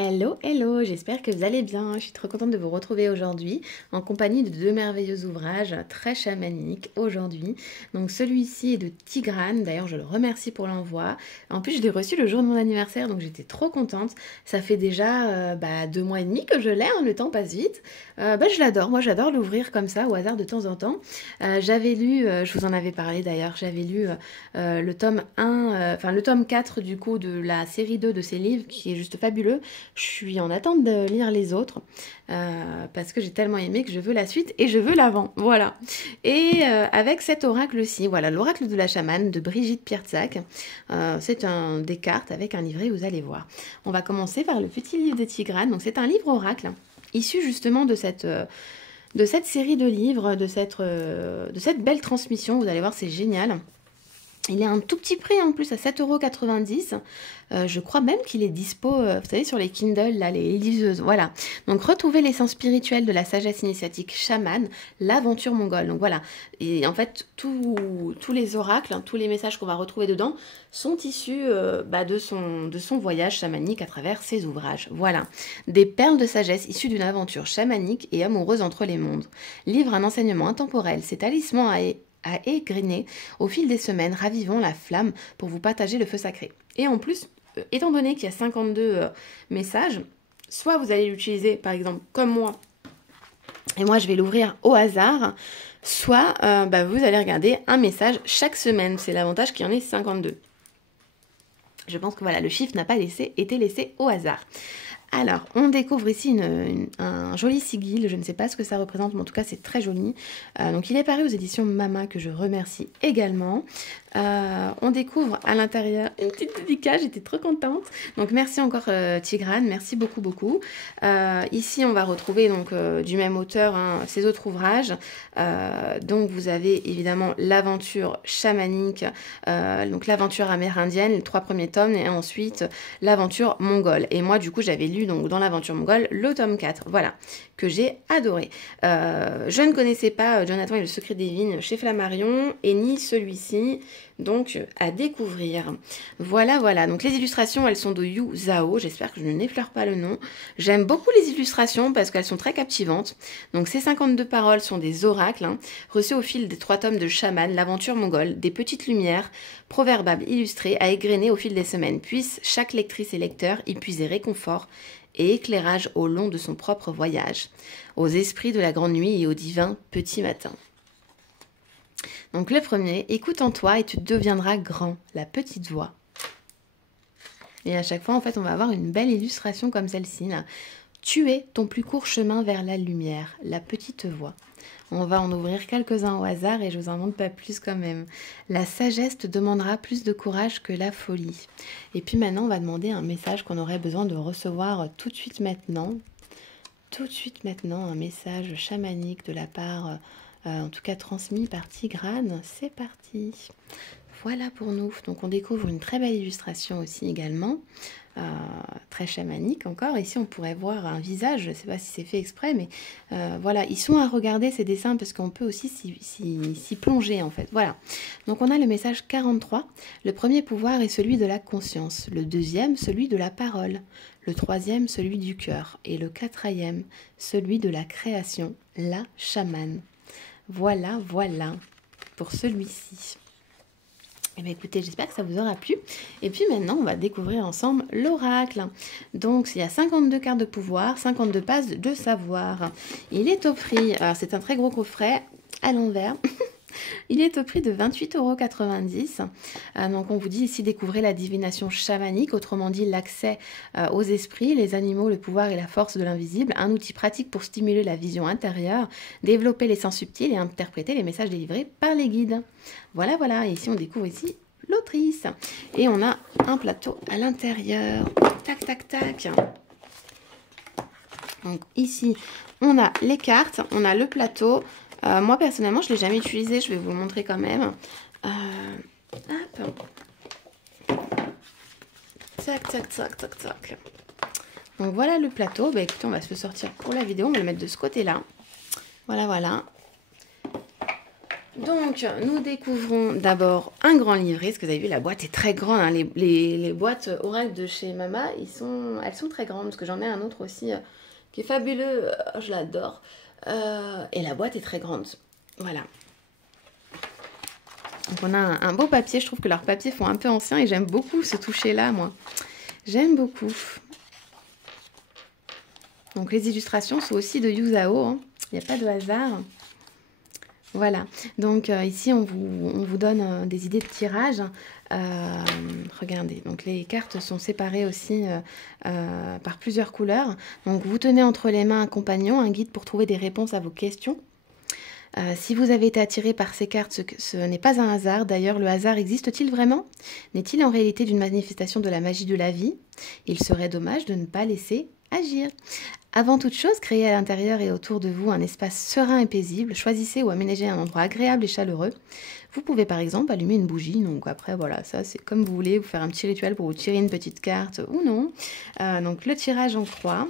Hello, hello, j'espère que vous allez bien. Je suis trop contente de vous retrouver aujourd'hui en compagnie de deux merveilleux ouvrages très chamaniques aujourd'hui. Donc celui-ci est de Tigrane, d'ailleurs je le remercie pour l'envoi. En plus je l'ai reçu le jour de mon anniversaire donc j'étais trop contente. Ça fait déjà 2 mois et demi que je l'ai, hein, le temps passe vite. Je l'adore, moi j'adore l'ouvrir comme ça au hasard de temps en temps. J'avais lu, je vous en avais parlé d'ailleurs, j'avais lu le tome 1, le tome 4 du coup de la série 2 de ces livres qui est juste fabuleux. Je suis en attente de lire les autres parce que j'ai tellement aimé que je veux la suite et je veux l'avant. Voilà. Et avec cet oracle-ci, voilà, l'oracle de la chamane de Brigitte Pierzac. C'est des cartes avec un livret, vous allez voir. On va commencer par le petit livre de Tigrane. Donc c'est un livre oracle issu justement de cette série de livres, de cette belle transmission. Vous allez voir, c'est génial. Il est un tout petit prix en plus à 7,90 €. Je crois même qu'il est dispo, vous savez, sur les Kindle, là, les liseuses. Voilà. Donc, retrouvez l'essence spirituelle de la sagesse initiatique chamane, l'aventure mongole. Donc, voilà. Et en fait, tous les oracles, hein, tous les messages qu'on va retrouver dedans sont issus de son voyage chamanique à travers ses ouvrages. Voilà. Des perles de sagesse issues d'une aventure chamanique et amoureuse entre les mondes. Livre un enseignement intemporel. Ces talismans à égrener au fil des semaines, ravivons la flamme pour vous partager le feu sacré. Et en plus, étant donné qu'il y a 52 messages, soit vous allez l'utiliser par exemple comme moi, et moi je vais l'ouvrir au hasard, soit vous allez regarder un message chaque semaine. C'est l'avantage qu'il y en ait 52. Je pense que voilà, le chiffre n'a pas été laissé au hasard. Alors, on découvre ici un joli sigil, je ne sais pas ce que ça représente, mais en tout cas c'est très joli. Donc il est paru aux éditions Mama, que je remercie également. On découvre à l'intérieur une petite dédicace, j'étais trop contente. Donc merci encore Tigrane, merci beaucoup beaucoup. Ici on va retrouver donc du même auteur ses autres ouvrages. Donc vous avez évidemment l'aventure chamanique, donc l'aventure amérindienne, les 3 premiers tomes, et ensuite l'aventure mongole. Et moi du coup j'avais lu donc dans l'aventure mongole le tome 4, voilà, que j'ai adoré. Je ne connaissais pas Jonathan et le secret des vignes chez Flammarion, et ni celui-ci, donc à découvrir. Voilà, voilà, donc les illustrations elles sont de Yu Zhao, j'espère que je ne n'effleure pas le nom. J'aime beaucoup les illustrations parce qu'elles sont très captivantes. Donc ces 52 paroles sont des oracles, reçus au fil des 3 tomes de Chaman, l'aventure mongole, des petites lumières proverbables illustrées à égrener au fil des semaines. Puisse chaque lectrice et lecteur y puiser réconfort et éclairage au long de son propre voyage, aux esprits de la grande nuit et au divin petit matin. Donc le premier, écoute en toi et tu deviendras grand, la petite voix. Et à chaque fois, en fait, on va avoir une belle illustration comme celle-ci. Tu es ton plus court chemin vers la lumière, la petite voix. On va en ouvrir quelques-uns au hasard et je vous en montre pas plus quand même. La sagesse te demandera plus de courage que la folie. Et puis maintenant, on va demander un message qu'on aurait besoin de recevoir tout de suite maintenant. Tout de suite maintenant, un message chamanique de la part, en tout cas transmis par Tigrane. C'est parti. Voilà pour nous. Donc on découvre une très belle illustration aussi également. Très chamanique encore. Ici on pourrait voir un visage, je ne sais pas si c'est fait exprès, mais voilà, ils sont à regarder ces dessins parce qu'on peut aussi s'y plonger en fait. Voilà, donc on a le message 43. Le premier pouvoir est celui de la conscience, le deuxième celui de la parole, le troisième celui du cœur et le quatrième celui de la création, la chamane. Voilà, voilà pour celui-ci. Eh bien, écoutez, j'espère que ça vous aura plu. Et puis maintenant, on va découvrir ensemble l'oracle. Donc, il y a 52 cartes de pouvoir, 52 pages de savoir. Il est au prix, alors c'est un très gros coffret à l'envers. Il est au prix de 28,90 €. Donc on vous dit ici découvrez la divination chamanique, autrement dit l'accès aux esprits, les animaux, le pouvoir et la force de l'invisible, un outil pratique pour stimuler la vision intérieure, développer les sens subtils et interpréter les messages délivrés par les guides. Voilà, voilà, et ici on découvre ici l'autrice. Et on a un plateau à l'intérieur. Tac, tac, tac. Donc ici, on a les cartes, on a le plateau. Moi personnellement je ne l'ai jamais utilisé, je vais vous le montrer quand même. Hop. Tac, tac, tac, tac, tac. Donc voilà le plateau. Bah écoutez, on va se le sortir pour la vidéo, on va le mettre de ce côté là. Voilà, voilà. Donc, nous découvrons d'abord un grand livret. Parce que vous avez vu, la boîte est très grande. Hein. Les boîtes oracles de chez Mama, elles sont très grandes. Parce que j'en ai un autre aussi qui est fabuleux. Je l'adore. Et la boîte est très grande. Voilà. Donc, on a un beau papier. Je trouve que leurs papiers font un peu ancien. Et j'aime beaucoup ce toucher-là, moi. J'aime beaucoup. Donc, les illustrations sont aussi de Yuzao. Hein. Il n'y a pas de hasard. Voilà, donc ici on vous donne des idées de tirage. Regardez, donc les cartes sont séparées aussi par plusieurs couleurs. Donc vous tenez entre les mains un compagnon, un guide pour trouver des réponses à vos questions. Si vous avez été attiré par ces cartes, ce n'est pas un hasard. D'ailleurs, le hasard existe-t-il vraiment? N'est-il en réalité d'une manifestation de la magie de la vie? Il serait dommage de ne pas laisser agir. Avant toute chose, créez à l'intérieur et autour de vous un espace serein et paisible. Choisissez ou aménagez un endroit agréable et chaleureux. Vous pouvez par exemple allumer une bougie. Donc après, voilà, ça c'est comme vous voulez. Vous faire un petit rituel pour vous tirer une petite carte ou non. Donc le tirage en croix.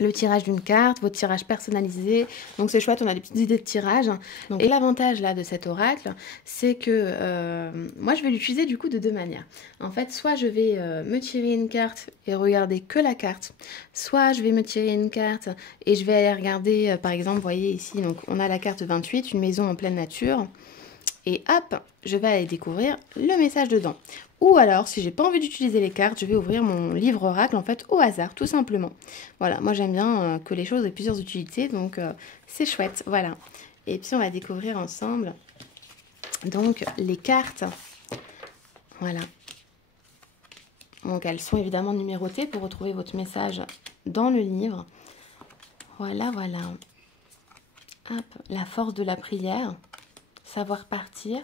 Le tirage d'une carte, votre tirage personnalisé. Donc c'est chouette, on a des petites idées de tirage. Donc, et l'avantage là de cet oracle, c'est que moi je vais l'utiliser du coup de deux manières. En fait, soit je vais me tirer une carte et regarder que la carte, soit je vais me tirer une carte et je vais aller regarder, par exemple, vous voyez ici, donc on a la carte 28, une maison en pleine nature. Et hop, je vais aller découvrir le message dedans. Ou alors, si j'ai pas envie d'utiliser les cartes, je vais ouvrir mon livre oracle en fait au hasard, tout simplement. Voilà, moi j'aime bien que les choses aient plusieurs utilités, donc c'est chouette, voilà. Et puis on va découvrir ensemble donc les cartes. Voilà. Donc elles sont évidemment numérotées pour retrouver votre message dans le livre. Voilà, voilà. Hop, la force de la prière. Savoir partir.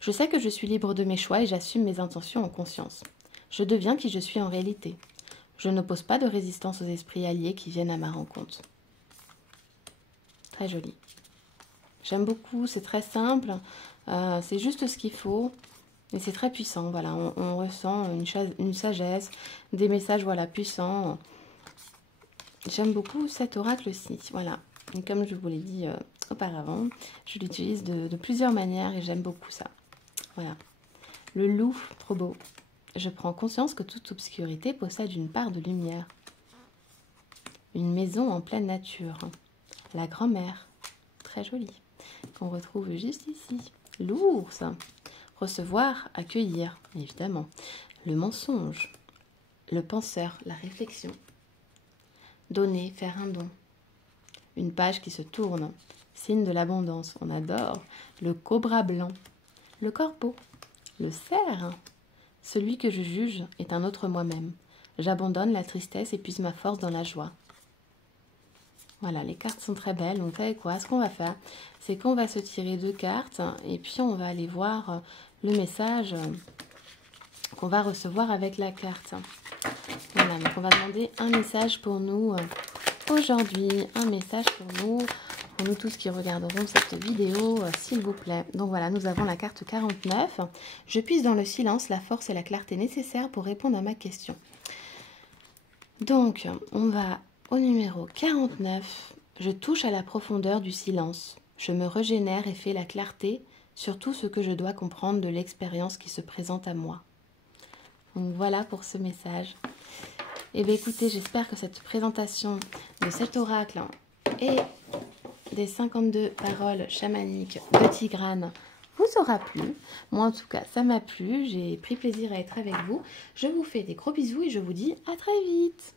Je sais que je suis libre de mes choix et j'assume mes intentions en conscience. Je deviens qui je suis en réalité. Je n'oppose pas de résistance aux esprits alliés qui viennent à ma rencontre. Très joli. J'aime beaucoup, c'est très simple, c'est juste ce qu'il faut et c'est très puissant. Voilà, on ressent une sagesse, des messages voilà, puissants. J'aime beaucoup cet oracle-ci. Voilà. Et comme je vous l'ai dit auparavant, je l'utilise de plusieurs manières et j'aime beaucoup ça. Voilà. Le loup, trop beau. Je prends conscience que toute obscurité possède une part de lumière. Une maison en pleine nature. La grand-mère, très jolie, qu'on retrouve juste ici. L'ours. Recevoir, accueillir, évidemment. Le mensonge. Le penseur, la réflexion. Donner, faire un don. Une page qui se tourne, signe de l'abondance, on adore. Le cobra blanc, le corbeau, le cerf. Celui que je juge est un autre moi-même. J'abandonne la tristesse et puise ma force dans la joie. Voilà, les cartes sont très belles. Donc, vous savez quoi? Ce qu'on va faire, c'est qu'on va se tirer deux cartes et puis on va aller voir le message qu'on va recevoir avec la carte. Voilà, donc on va demander un message pour nous aujourd'hui, un message pour nous tous qui regarderont cette vidéo, s'il vous plaît. Donc voilà, nous avons la carte 49. Je puise dans le silence la force et la clarté nécessaires pour répondre à ma question. Donc, on va au numéro 49. Je touche à la profondeur du silence. Je me régénère et fais la clarté sur tout ce que je dois comprendre de l'expérience qui se présente à moi. Donc voilà pour ce message. Et bien écoutez, j'espère que cette présentation de cet oracle et des 52 paroles chamaniques de Tigrane vous aura plu. Moi en tout cas, ça m'a plu. J'ai pris plaisir à être avec vous. Je vous fais des gros bisous et je vous dis à très vite.